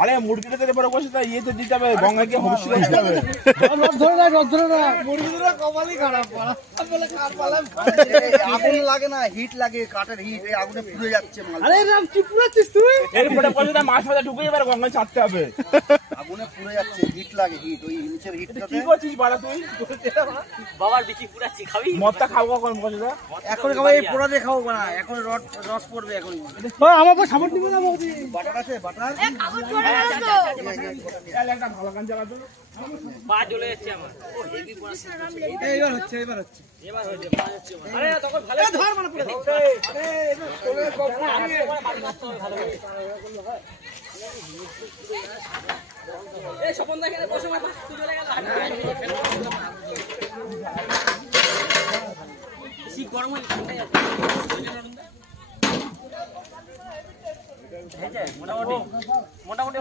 আরে মুরগিটা তো পরে বসে তাই ইয়েতে দিতে হবে গঙ্গাকে হবসি দিতে হবে রদ ধরে না মুরগিরা কপালই খারাপ বলে কাট পালাম আগুন লাগে না হিট লাগে কাঠের হিট এই আগুনে পুড়ে যাচ্ছে মাল আরে রাম কি পুড়াচ্ছিস তুই এরপরে বসে মাছ ভাজা ঢুকে এবার গঙ্গায় ছাড়তে হবে আগুনে পুড়ে যাচ্ছে হিট লাগে হিট ওই নিচের হিটটাতে কি করছিস বাড়া তুই বাবার বিচি পুরাচ্ছি খাবি মদটা খাবো কখন বসে দা এখন খাবো এই পোড়া দিয়ে খাবো না এখন রস পড়বে এখন আমার পর সাপোর্ট দিবে না বৌদি বাটার আছে বাটার একটা ভালো গান চালা তো পা জ্বলে যাচ্ছে আমার ও হেভি পড়াচ্ছে এবার হচ্ছে এবার হচ্ছে পা যাচ্ছে আরে তখন ভালো ধর মানে পুরো আরে এটা তোলে কখন আগে ভালো এই স্বপন দা এখানে বসে মাথা তুই চলে গেল বেশি গরম হলে ঠান্ডা যাচ্ছে মোটামুটি